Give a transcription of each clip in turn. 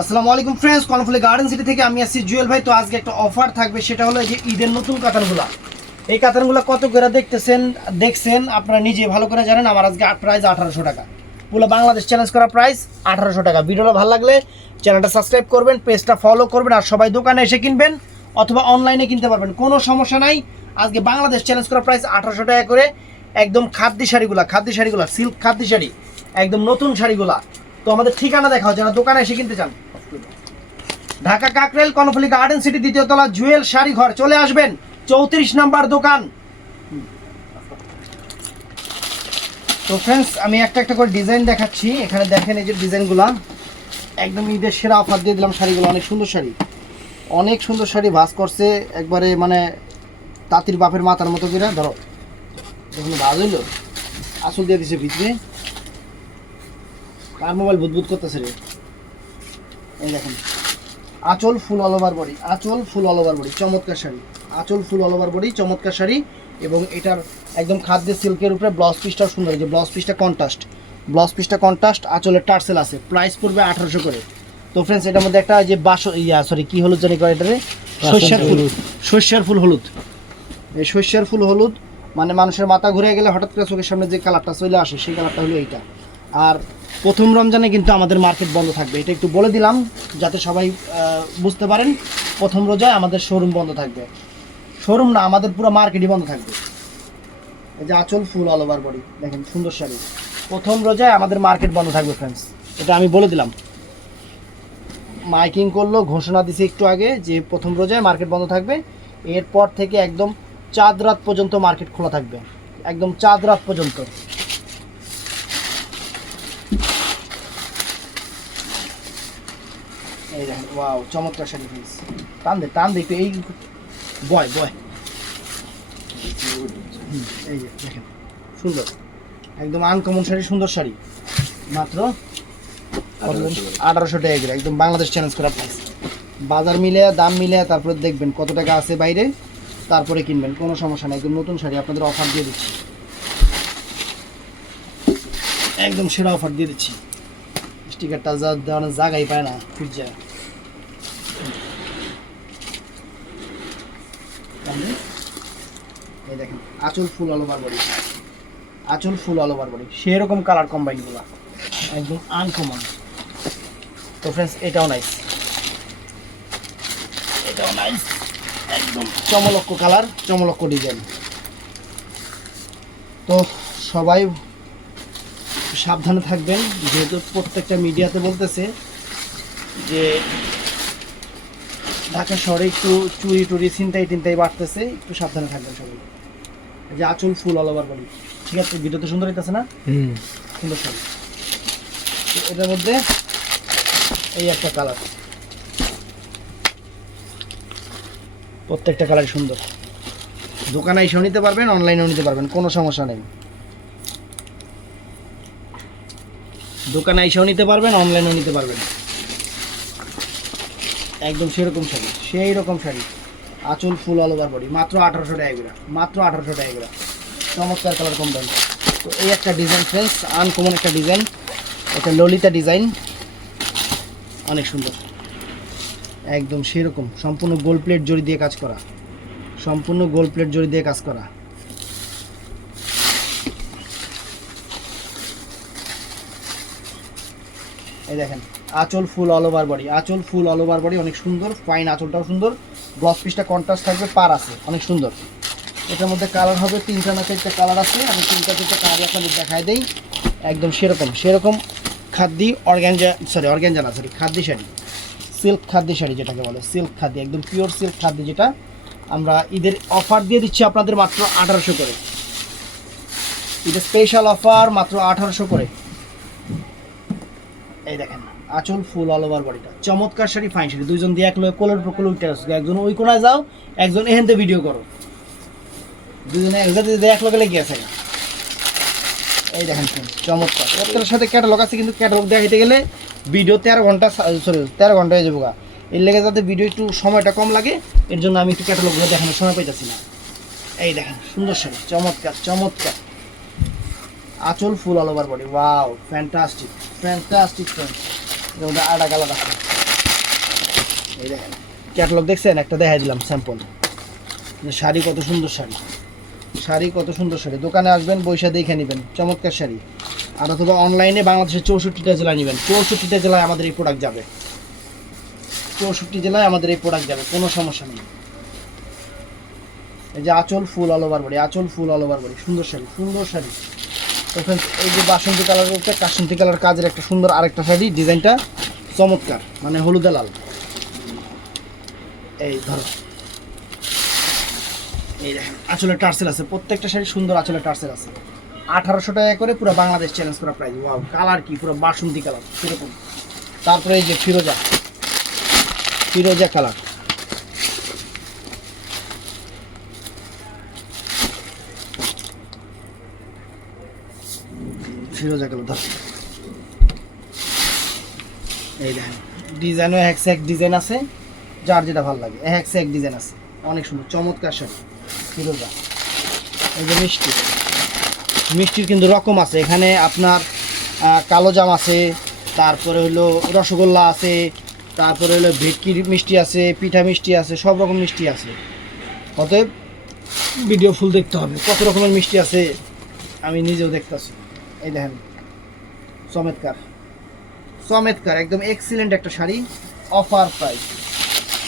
আসসালামু আলাইকুম friends Karnaphuli garden city থেকে আমি আসছি জুয়েল ভাই। তো আজকে একটা অফার থাকবে, সেটা হলো যে ঈদের নতুন কাতানগুলা। এই কাতানগুলো কত করে দেখতেছেন? দেখছেন, আপনারা নিজে ভালো করে জানেন, আমার আজকে প্রাইস আঠারোশো টাকা। পুরো বাংলাদেশ চ্যালেঞ্জ করা প্রাইস আঠারোশো টাকা। ভিডিওটা ভালো লাগলে চ্যানেলটা সাবস্ক্রাইব করবেন পেজটা ফলো করবেন, আর সবাই দোকানে এসে কিনবেন অথবা অনলাইনে কিনতে পারবেন। কোনো সমস্যা নাই। আজকে বাংলাদেশ চ্যালেঞ্জ করা প্রাইস আঠারোশো টাকা করে। একদম খাদ্যি শাড়িগুলা খাদ্যি শাড়িগুলা সিল্ক খাদ্যি শাড়ি, একদম নতুন শাড়িগুলা। তো আমাদের ঠিকানা দেখাও, যারা দোকানে এসে কিনতে চান। ঢাকা কাকরেল কর্ণফুলি গার্ডেন সিটি দ্বিতীয় তলা জুয়েল শাড়ি ঘর। চলে আসবেন চৌত্রিশ নাম্বার দোকান। তো ফ্রেন্ডস আমি একটা একটা করে ডিজাইন দেখাচ্ছি। এখানে দেখেন এই যে ডিজাইনগুলা একদম ঈদের সেরা অফার দিয়ে দিলাম শাড়িগুলো। অনেক সুন্দর শাড়ি। অনেক সুন্দর শাড়ি ভাস করছে। একবারে মানে তাঁতির বাপের মাথার মতো করে। ধরো, দেখুন, ভাজ হইল। আসল দিয়ে দিছে ভিতরে। কার মোবাইল বুদবুদ করতেছে রে? এই দেখেন। আঁচল ফুল অল ওভার বডি আঁচল ফুল অল ওভার বডি চমৎকার শাড়ি। আঁচল ফুল অল ওভার বডি চমৎকার শাড়ি এবং এটার একদম খাদ্য সিল্কের উপরে ব্লাউজ পিসটাও সুন্দর যে ব্লাউজ পিসটা কন্ট্রাস্ট ব্লাউজ পিসটা কন্ট্রাস্ট আঁচলের টার্সেল আছে প্রাইস পড়বে আঠারোশো করে। তো ফ্রেন্ডস এটার মধ্যে একটা যে বাস, ইয়া সরি কি হলুদ জানি করে এটারে? শস্যার ফুল শস্যার ফুল হলুদ। এই শস্যার ফুল হলুদ মানে মানুষের মাথা ঘুরে গেলে হঠাৎ করে চোখের সামনে যে কালারটা চলে আসে, সেই কালারটা হলো এইটা। আর প্রথম রমজানে কিন্তু আমাদের মার্কেট বন্ধ থাকবে। এটা একটু বলে দিলাম, যাতে সবাই বুঝতে পারেন, প্রথম রোজায় আমাদের শোরুম বন্ধ থাকবে। শোরুম না, আমাদের পুরো মার্কেটই বন্ধ থাকবে। এই যে আঁচল ফুল অল ওভার বডি দেখেন, সুন্দর শাড়ি। প্রথম রোজায় আমাদের মার্কেট বন্ধ থাকবে ফ্রেন্ডস এটা আমি বলে দিলাম। মাইকিং করল, ঘোষণা দিছে একটু আগে যে প্রথম রোজায় মার্কেট বন্ধ থাকবে। এরপর থেকে একদম চাঁদ রাত পর্যন্ত মার্কেট খোলা থাকবে। একদম চাঁদ রাত পর্যন্ত এই দেখেন ওয়াও চমৎকার শাড়ি পিস টান দে টান দে একটু এই বয় বয়। এই যে দেখেন সুন্দর। একদম আনকমন শাড়ি সুন্দর শাড়ি। মাত্র আঠারোশো টাকা করে একদম বাংলাদেশ চ্যালেঞ্জ করা প্রাইস বাজার মিলে দাম মিলে তারপরে দেখবেন কত টাকা আছে বাইরে তারপরে কিনবেন কোনো সমস্যা নেই। একদম নতুন শাড়ি আপনাদের অফার দিয়ে দিচ্ছি। একদম সেরা অফার দিয়ে দিচ্ছি। স্টিকারটা যা দেওয়ানোর জায়গাই পায় না খুঁজছে এই দেখেন, আঁচল ফুল অল ওভার বডি আঁচল ফুল অল ওভার বডি সেরকম কালার কম্বাইনগুলো একদম আনকমন তো ফ্রেন্ডস এটাও নাইস এটাও নাইস একদম চমলক্ষ কালার চমলক্ষ ডিজাইন তো সবাই সাবধানে থাকবেন, যেহেতু প্রত্যেকটা মিডিয়াতে বলতেছে যে ঢাকা শহরে একটু চুরি টুরি ছিনতাই টিনতাই বাড়তেছে, একটু সাবধানে থাকবেন সবাই। যে আঁচল ফুল অল ওভার বডি ঠিক আছে ভিডিওতে সুন্দর হইতেছে না? হুম। সুন্দর শাড়ি এটার মধ্যে এই একটা কালার প্রত্যেকটা কালার সুন্দর। দোকানে এসেও নিতে পারবেন অনলাইনেও নিতে পারবেন কোনো সমস্যা নেই। দোকানে এসেও নিতে পারবেন অনলাইনেও নিতে পারবেন। একদম সেরকম শাড়ি সেই রকম শাড়ি। আঁচল ফুল অল ওভার বডি মাত্র আঠারোশো টাকা মাত্র আঠারোশো টাকা করে। চমৎকার কালার কম্বাইন তো এই একটা ডিজাইন ফ্রেন্ডস আনকমন একটা ডিজাইন এটা ললিতা ডিজাইন অনেক সুন্দর। একদম সেরকম, সম্পূর্ণ গোল প্লেট জড়ি দিয়ে কাজ করা। সম্পূর্ণ গোল প্লেট জড়ি দিয়ে কাজ করা। এই দেখেন, আঁচল ফুল অল ওভার বডি আঁচল ফুল অল ওভার বডি অনেক সুন্দর ফাইন আঁচলটাও সুন্দর। ব্লাউজ পিসটা কন্ট্রাস্ট থাকবে পার আছে, অনেক সুন্দর। এটার মধ্যে কালার হবে, তিনটা না চারটা কালার আছে, আমি তিনটা চারটা কালার আপনাদের দেখাই দেই। একদম সেরকম সেরকম খাদ্যি অর্গ্যানজা সরি অর্গ্যানজা না সরি খাদ্যি শাড়ি। সিল্ক খাদ্যি শাড়ি যেটাকে বলে, সিল্ক খাদ্যি, একদম পিওর সিল্ক খাদ্যি যেটা আমরা ঈদের অফার দিয়ে দিচ্ছি আপনাদের মাত্র আঠারোশো করে। ঈদের স্পেশাল অফার মাত্র আঠারোশো করে। আঁচল ফুল অল ওভার বডিটা চমৎকার শাড়ি ফাইন শাড়ি। দুইজন দিয়ে এক লোক কোলের উপর কোলে উঠে আসবে একজন ওই কোনায় যাও, একজন এহেনতে ভিডিও করো। দুজনে যদি এক লোকে লেগে আছে এই দেখেন চমৎকার। এর সাথে ক্যাটালগ আছে, কিন্তু ক্যাটালগ দেখাইতে গেলে ভিডিও তেরো ঘণ্টা সরি তেরো ঘণ্টা হয়ে যাব। এর লেগে যাতে ভিডিও একটু সময়টা কম লাগে, এর জন্য আমি একটু ক্যাটালগুলো দেখানোর সময় পাইতেছি না। এই দেখেন, সুন্দর শাড়ি, চমৎকার চমৎকার। আঁচল full all over body wow fantastic fantastic friend মধ্যে আটা কালার আছে। এই দেখেন ক্যাটালগ দেখছেন? একটা দেখাই দিলাম স্যাম্পল শাড়ি কত সুন্দর শাড়ি। শাড়ি কত সুন্দর শাড়ি। দোকানে আসবেন, বৈশা দেখে নেবেন। চমৎকার শাড়ি। আর অথবা অনলাইনে বাংলাদেশের চৌষট্টিটা জেলায় নেবেন। চৌষট্টিটা জেলায় আমাদের এই প্রোডাক্ট যাবে। চৌষট্টি জেলায় আমাদের এই প্রোডাক্ট যাবে। কোনো সমস্যা নেই। এই যে আঁচল ফুল অল ওভার বডি আঁচল ফুল অল ওভার বডি সুন্দর শাড়ি সুন্দর শাড়ি। Friends, এই যে বাসন্তী কালারের উপরে কাসন্তী কালার কাজের একটা সুন্দর আরেকটা শাড়ি ডিজাইনটা চমৎকার মানে হলুদে লাল। এই ধরো। এই দেখেন আঁচলে টার্সেল আছে প্রত্যেকটা শাড়ি সুন্দর আঁচলে টার্সেল আছে। আঠারোশো টাকা করে পুরো বাংলাদেশ চ্যালেঞ্জ করা প্রাইস ওয়াও কালার কি পুরো বাসন্তী কালার সেরকম তারপরে এই যে ফিরোজা ফিরোজা কালার। ফিরোজা কালার ধর। এই দেখেন, ডিজাইনও এক এক ডিজাইন আছে, যার যেটা ভালো লাগে, এক এক ডিজাইন আছে। অনেক সুন্দর, চমৎকার শাড়ি। এই যে মিষ্টি। মিষ্টির কিন্তু রকম আছে। এখানে আপনার কালো জাম আছে, তারপরে হলো রসগোল্লা আছে, তারপরে হলো ভেটকির মিষ্টি আছে, পিঠা মিষ্টি আছে, সব রকম মিষ্টি আছে। অতএব ভিডিও ফুল দেখতে হবে। কত রকমের মিষ্টি আছে, আমি নিজেও দেখতেছি। এই দেখেন চমৎকার চমৎকার একদম এক্সিলেন্ট একটা শাড়ি অফার প্রাইস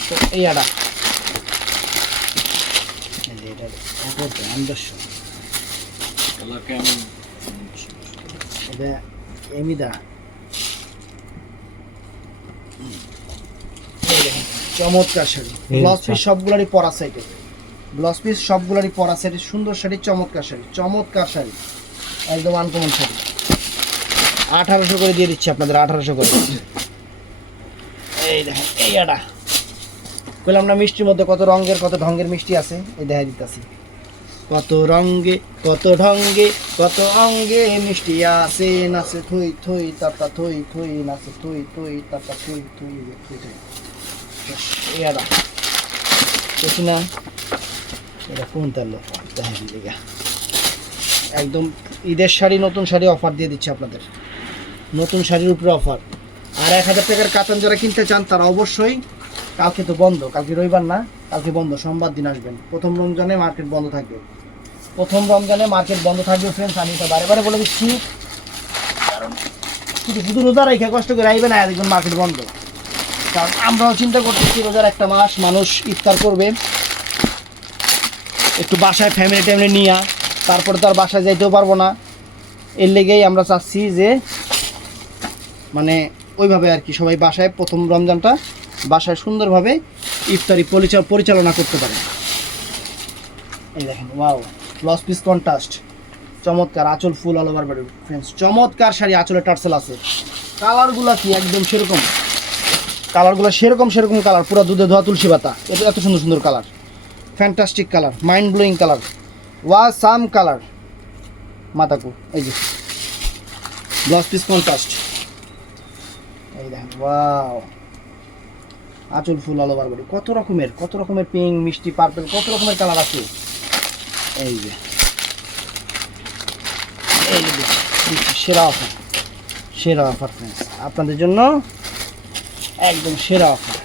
তো এই আডা এটা এমিদা। চমৎকার শাড়ি। ব্লাউজ। পিস সবগুলারই পরা সাইডে ব্লাউজ পিস সবগুলারই পরা সাইডে সুন্দর শাড়ি চমৎকার শাড়ি চমৎকার শাড়ি। একদম আনকমন শাড়ি। আঠারোশো করে দিয়ে দিচ্ছি আপনাদের, আঠারোশো করে। এই দেখেন, এই আটা। বললাম না মিষ্টির মধ্যে কত রঙের, কত ঢঙ্গের মিষ্টি আছে? এই দেখা দিতেছি। কত রঙ্গে কত ঢঙ্গে কত অঙ্গে মিষ্টি আছে, নাচে থই থই, তাতা থই থই, নাচে থুই থই, তাতা থুই থুই থুই থই এই দেখি না, এটা কোন তাহলে দেখা দিলে একদম ঈদের শাড়ি, নতুন শাড়ি অফার দিয়ে দিচ্ছে আপনাদের। নতুন শাড়ির উপরে অফার আর এক হাজার টাকার কাতান যারা কিনতে চান, তারা অবশ্যই কালকে তো বন্ধ, কালকে রবিবার না, কালকে বন্ধ, সোমবার দিন আসবেন। প্রথম রমজানে মার্কেট বন্ধ থাকবে। প্রথম রমজানে মার্কেট বন্ধ থাকবে ফ্রেন্ডস আমি তো বারে বারে বলে দিচ্ছি। কারণ শুধু রোজা রেখে কষ্ট করে আইবে না দেখবেন মার্কেট বন্ধ। কারণ আমরাও চিন্তা করতেছি, রোজার একটা মাস মানুষ ইফতার করবে। একটু বাসায় ফ্যামিলি ট্যামিলি নিয়ে। তারপরে তো আর বাসায় যাইতেও পারব না। এর লেগেই আমরা চাচ্ছি যে মানে ওইভাবে আর কি সবাই বাসায় প্রথম রমজানটা বাসায় সুন্দরভাবে ইফতারি পরিচা- পরিচালনা করতে পারে। এই দেখেন, ওয়াও লস পিস কন্ট্রাস্ট চমৎকার আঁচল full all over body friends চমৎকার শাড়ি আঁচলে টার্সেল আছে। কালারগুলো কি একদম সেরকম? কালারগুলো সেরকম সেরকম কালার, পুরো দুধে ধোয়া তুলসী পাতা। এত এত সুন্দর সুন্দর colour. Fantastic colour mind blowing colour. Awesome colour. মাতাকু এই যে। ব্লাউজ পিস কন্ট্রাস্ট এই দেখেন, ওয়াও। আঁচল ফুল অল ওভার বডি কত রকমের কত রকমের পিঙ্ক মিষ্টি পার্পল কত রকমের কালার আছে? এই যে। সেরা অফার সেরা অফার ফ্রেন্ডস আপনাদের জন্য একদম সেরা অফার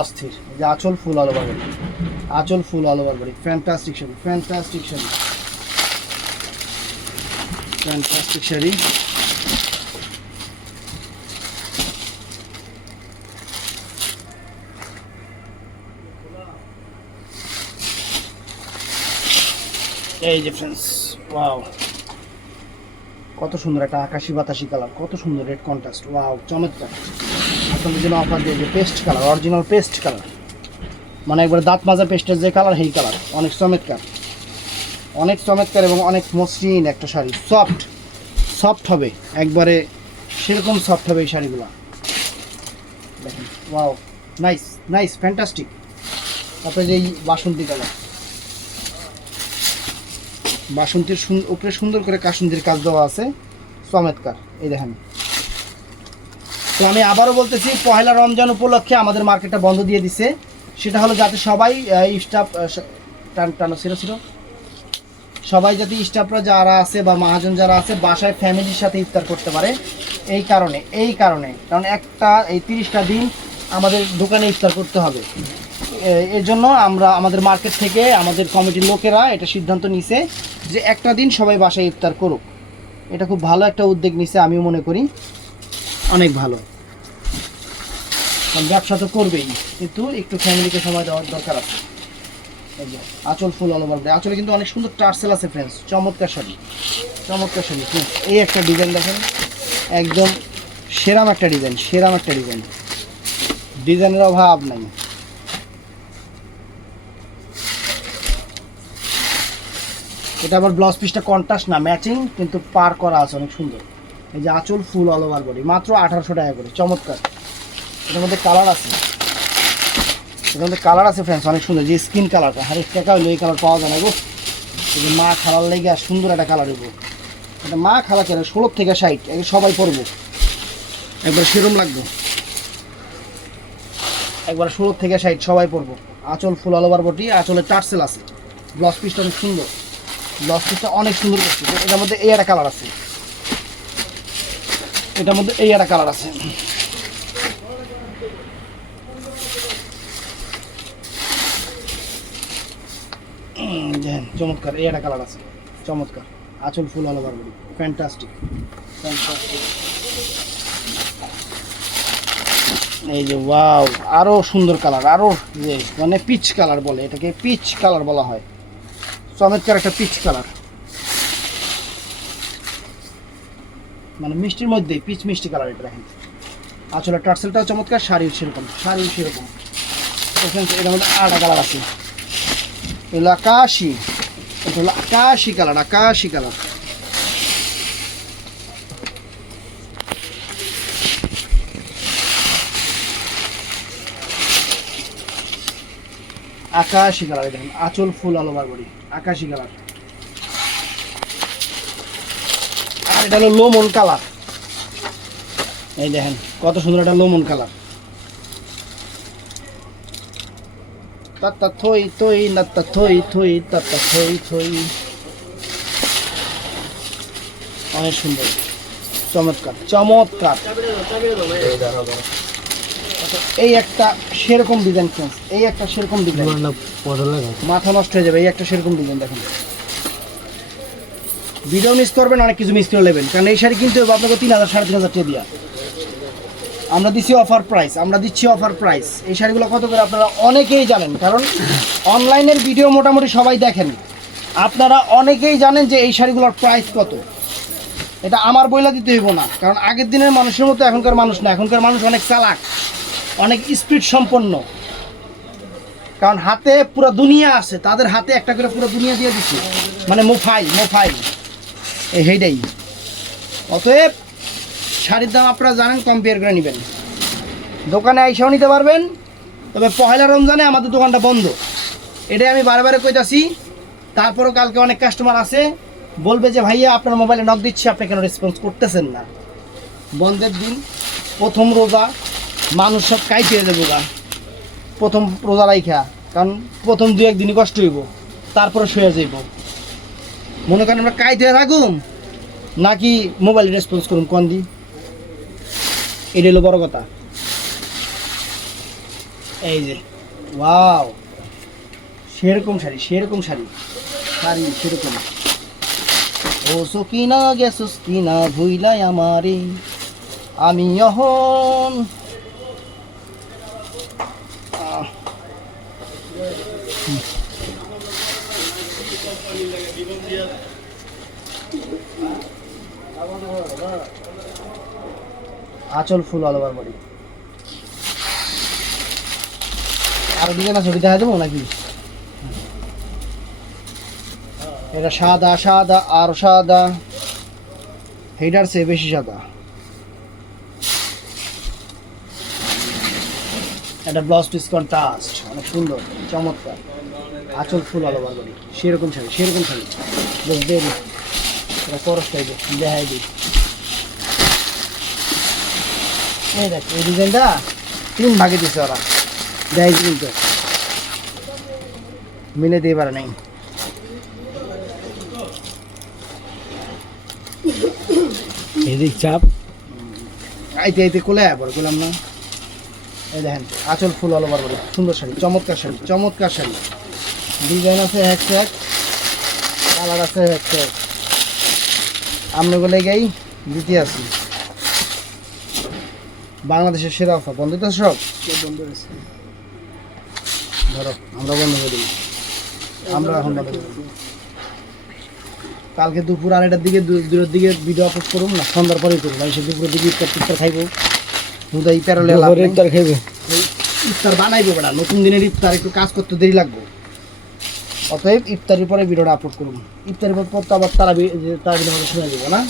অস্থির। যে আঁচল ফুল অল ওভার বডি আঁচল full all over body fantastic sari fantastic sari fantastic sari এই যে ফ্রেন্ডস ওয়াও কত সুন্দর একটা আকাশি বাতাসি কালার কত সুন্দর রেড কন্ট্রাস্ট ওয়াও চমৎকার। আপনাদের জন্য অফার দিয়ে যে paste colour original paste colour মানে একবারে দাঁত মাজা পেস্টের যে কালার সেই কালার অনেক চমৎকার। অনেক চমৎকার এবং অনেক মসৃণ একটা শাড়ি। সফট সফট হবে। একবারে সেরকম সফট হবে এই শাড়িগুলো। দেখেন ওয়াও নাইস নাইস ফ্যান্টাস্টিক তারপরে যে এই বাসন্তী কালার বাসন্তীর সুন- উপরে সুন্দর করে কাসুন্দির কাজ দেওয়া আছে। চমৎকার। এই দেখেন। তো আমি আবারও বলতেছি পয়লা রমজান উপলক্ষে আমাদের মার্কেটটা বন্ধ দিয়ে দিছে। সেটা হলো যাতে সবাই স্টাফ টান, টানো ছিল ছিল সবাই যাতে স্টাফরা যারা আছে বা মহাজন যারা আছে, বাসায় ফ্যামিলির সাথে ইফতার করতে পারে। এই কারণে এই কারণে। কারণ একটা, এই তিরিশটা দিন আমাদের দোকানে ইফতার করতে হবে। এর জন্য আমরা, আমাদের মার্কেট থেকে আমাদের কমিটির লোকেরা এটা সিদ্ধান্ত নিছে যে একটা দিন সবাই বাসায় ইফতার করুক। এটা খুব ভালো একটা উদ্যোগ নিছে, আমিও মনে করি। অনেক ভালো। ব্যবসা তো করবেই, কিন্তু একটু ফ্যামিলিকে সময় দেওয়ার দরকার আছে। যে, আঁচল ফুল অল ওভার আঁচলে কিন্তু অনেক সুন্দর টার্সেল আছে ফ্রেন্ডস চমৎকার শাড়ি। চমৎকার শাড়ি, friends। এই একটা ডিজাইন দেখেন। একদম সেরাম একটা ডিজাইন সেরাম একটা ডিজাইন ডিজাইনের অভাব নাই। এটা আবার ব্লাউজ পিসটা কন্ট্রাস্ট না ম্যাচিং কিন্তু পার করা আছে, অনেক সুন্দর। এই যে আঁচল ফুল অল ওভার বডি মাত্র আঠারোশো টাকা করে, চমৎকার। এটার মধ্যে কালার আছে। এটার মধ্যে কালার আছে ফ্রেন্ডস অনেক সুন্দর। যে স্কিন কালারটা হারেক টাকা হইলে এই কালার পাওয়া যায় না গো। এই মা খালার লেগে আর সুন্দর একটা কালার হইব এটা মা খালা কেন? ষোলো থেকে ষাট এগুলো সবাই পরবো। একবার সেরম লাগবে। একবার ষোলো থেকে ষাট সবাই পরবো। আঁচল ফুল ওভার বটি আঁচলের টার্সেল আছে। ব্লাউজ পিসটা অনেক সুন্দর। ব্লাউজ পিসটা অনেক সুন্দর করছে। এটার মধ্যে এই একটা কালার আছে। এটার মধ্যে এই একটা কালার আছে। দেখেন চমৎকার এই একটা কালার আছে। চমৎকার আঁচল full all over body fantastic fantastic এই যে ওয়াও আরও সুন্দর কালার আরও যে মানে পিচ কালার বলে এটাকে পিচ কালার বলা হয়। চমৎকার একটা পিচ কালার মানে মিষ্টির মধ্যে পিচ মিষ্টি কালার এটা দেখেন। আসলে টার্সেলটাও চমৎকার শাড়িও সেরকম শাড়িও সেরকম। দেখেন তো, এটার মধ্যে আটা কালার আছে। এগুলো আকাশি এটা হলো আকাশি কালার আকাশি কালার আকাশি কালার দেখেন আঁচল ফুল আলো বারবরি আকাশি কালার আর এটা হলো লোমন কালার এই দেখেন, কত সুন্দর একটা লোমন কালার নাত্তা থই থই তাত্তা থই থই অনেক সুন্দর চমৎকার চমৎকার এই একটা সেরকম ডিজাইন ফ্রেন্ডস এই একটা সেরকম ডিজাইন মাথা নষ্ট হয়ে যাবে এই একটা সেরকম ডিজাইন দেখুন। ভিডিও মিস করবেন অনেক কিছু মিস করে নেবেন। কারণ এই শাড়ি কিনতে হবে আপনাকে তিন হাজার সাড়ে তিন হাজার টাকা দিয়া। আমরা দিচ্ছি অফার প্রাইস আমরা দিচ্ছি অফার প্রাইস এই শাড়িগুলো কত করে আপনারা অনেকেই জানেন, কারণ অনলাইনের ভিডিও মোটামুটি সবাই দেখেন। আপনারা অনেকেই জানেন যে এই শাড়িগুলোর প্রাইস কত। এটা আমার বইলা দিতে হইব না, কারণ আগের দিনের মানুষের মতো এখনকার মানুষ না। এখনকার মানুষ অনেক চালাক, অনেক স্পিড সম্পন্ন। কারণ হাতে পুরো দুনিয়া আছে, তাদের হাতে একটা করে পুরো দুনিয়া দিয়ে দিচ্ছে মানে মোফাইল মোফাইল এই হেইটাই অতএব শাড়ির দাম আপনারা জানেন কম্পেয়ার করে নেবেন। দোকানে আইসাও নিতে পারবেন, তবে পহেলা রমজানে আমাদের দোকানটা বন্ধ। এটাই আমি বারে বারে কইতাছি। তারপরও কালকে অনেক কাস্টমার আছে, বলবে যে, ভাইয়া, আপনার মোবাইলে নক দিচ্ছি, আপনি কেন রেসপন্স করতেছেন না? বন্ধের দিন, প্রথম রোজা, মানুষ সব কাই পেয়ে যাব গা। প্রথম রোজা রাইখা, কারণ প্রথম দু একদিনই কষ্ট হইব, তারপরে শুয়ে যাইব। মনে করেন আমরা কাইতে থাকুম, নাকি মোবাইল রেসপন্স করুন কোন দি এটা হলো বড় কথা। এই যে, ওয়াও। সেরকম শাড়ি সেরকম শাড়ি। শাড়ি সেরকম। ও সকিনা গেছুস কিনা ভুইলাই আমারে। আমি অহন। আঁচল ফুল অল ওভার বডি আরও আছে ওটি দেখা যাব নাকি? এটা সাদা সাদা, আর সাদা। হেডার সে বেশি সাদা। এটা ব্লাউজ পিস কন্ট্রাস্ট অনেক সুন্দর, চমৎকার। আঁচল ফুল আলো করি সেরকম শাড়ি সেরকম শাড়ি। বেশ এটা করস টাইপের দেখাই দিই। এই দেখ এই ডিজাইনটা তিন ভাগে দিছে ওরা। দেয় কিন্তু মিলে দিয়ে পারে নাই। এদিক চাপ। আইতে আইতে কোলে আয় পরে কোলাম না। এই দেখেন আঁচল ফুল অল ওভার সুন্দর শাড়ি চমৎকার শাড়ি চমৎকার শাড়ি। ডিজাইন আছে এক এক কালার আছে এক এক আমরা বলে গাই দিতে আছি বাংলাদেশের সেরা অফার। বন্ধ তো সব? ধরো আমরা বন্ধ করে দিই আমরা এখন বন্ধ কালকে দুপুর আড়াইটার দিকে দুটোর দিকে ভিডিও আপলোড করুন না সন্ধ্যার পরেই করুন। আমি সে দুপুরের দিকে ইফতার টিফতার খাইবো। দুধা ইফতার লাভ দুপুরে নেই। ইফতার খাইবে। ইফতার বানাইবো বেটা। নতুন দিনের ইফতার একটু কাজ করতে দেরি লাগবে। অতএব ইফতারের পরে ভিডিওটা আপলোড করুন। ইফতারের পর পর তো আবার তারা তারা ভিডিও শুনে দেবো না?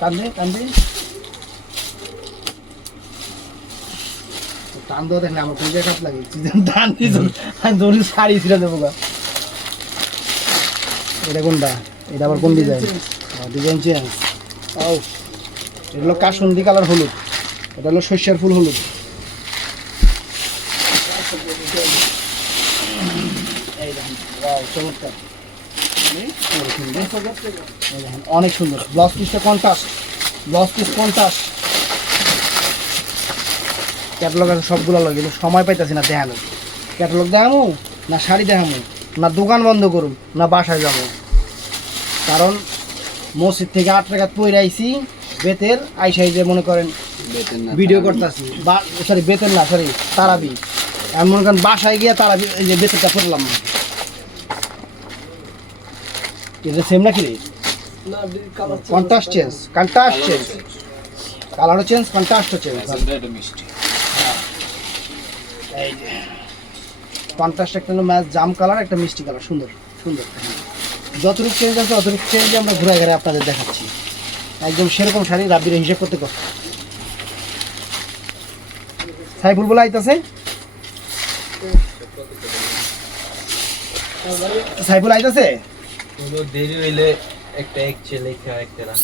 কান্দে কান্দে। টান দেখলে আমার কাপ লাগে। আমি দৌড়ি শাড়ি দেবো গা। এটা কোনটা? এটা আবার কোন ডিজাইন ডিজাইন চেঞ্জ ও এটা হলো কালার হলুদ। এটা হলো শস্যের ফুল হলুদ। চমৎকার। অনেক সুন্দর। ব্লাউজ পিসটা contrast blouse piece contrast catalogue আছে সবগুলো লাগে কিন্তু সময় পাইতেছি না দেখানো ক্যাটালগ দেখামো না শাড়ি দেখামো? না দোকান বন্ধ করুম? না বাসায় যাব? কারণ মসজিদ থেকে আট টাকা তৈরি আইছি বেতের আইসাই যে মনে করেন ভিডিও করতেছি। বা সরি বেতের না সরি তারাবি। আমি মনে করেন বাসায় গিয়ে তারাবি এই যে বেতনটা পড়লাম এটা সেম নাকি? রে কন্ট্রাস্ট চেঞ্জ কন্ট্রাস্ট চেঞ্জ কালারও চেঞ্জ কন্ট্রাস্টও চেঞ্জ এই যে। কন্ট্রাস্ট একটা ম্যাচ জাম কালার একটা মিষ্টি কালার সুন্দর সুন্দর। যতটুকু চেঞ্জ আছে অতটুকু চেঞ্জ আমরা ঘুরে ঘুরে আপনাদের দেখাচ্ছি। একদম সেরকম শাড়ি রাব্বির হিসেব করতে কষ্ট সাইফুল বলে আইতাছে। সাইফুল আইতাছে? কোনো দেরি হইলে একটা এক ছেলে খেয়ে একটা না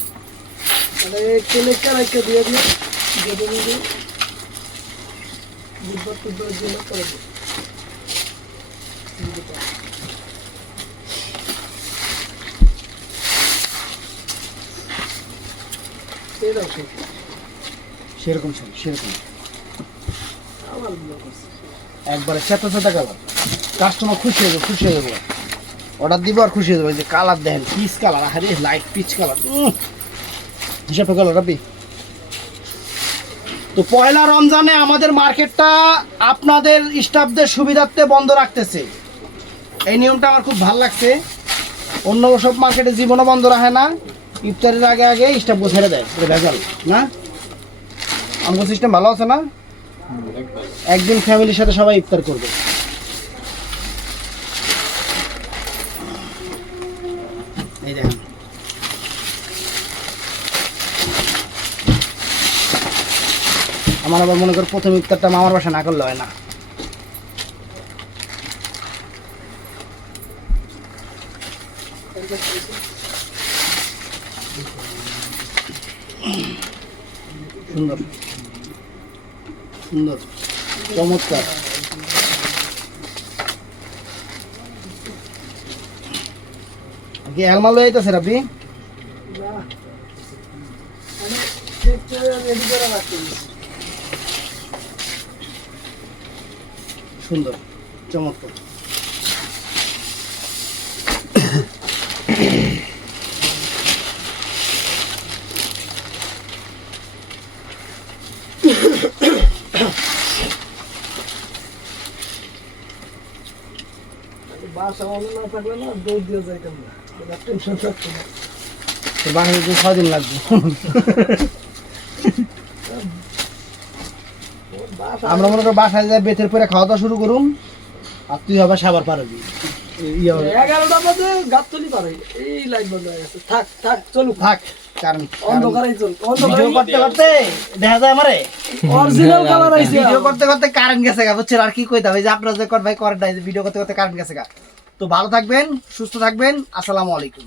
সেরকম শাড়ি সেরকম। একবারে চেতা চেতা কালার কাস্টমার খুশি হয়ে যাবে খুশি হয়ে যাবে। অর্ডার দিব আর খুশি হয়ে যাবে। যে কালার দেখেন পিচ কালার আরে লাইট পিচ কালার হিসাব কালার রাবি তো পয়লা রমজানে আমাদের মার্কেটটা আপনাদের স্টাফদের সুবিধার্থে বন্ধ রাখতেছে। এই নিয়মটা আমার খুব ভালো লাগছে। অন্য সব মার্কেটে জীবনও বন্ধ রাখে না। ইফতারের আগে আগে স্টাফ ছেড়ে দেয়। ভেজাল, না? আমাদের সিস্টেম ভালো আছে না? একদিন ফ্যামিলির সাথে সবাই ইফতার করবে এই দেখেন আমার আবার মনে কর প্রথম ইফতারটা মামার বাসা না করলে হয় না। সুন্দর। সুন্দর। চমৎকার। কি সুন্দর চমৎকার। বাসায় ছয় দিন লাগবে। আমরা মনে করি বাসায় যাই বেতের পরে খাওয়া দাওয়া শুরু করুম আর তুই আবার সাবার পারবি ইয়ে এগারোটা বাজে গাবতলি পারে। এই লাইট বন্ধ হয়ে গেছে। থাক থাক চলুক। থাক কারণ অন্ধকারে চল ভিডিও করতে করতে দেখা যায় আমারে। অরিজিনাল কালার আইছে। ভিডিও করতে করতে কারেন্ট গেছে গা বুঝছেন? আর কি কইতে হবে? যে আপনারা যে কর ভাই করেন ভিডিও করতে করতে কারেন্ট গেছে গা। তো ভালো থাকবেন সুস্থ থাকবেন। আসসালামু আলাইকুম।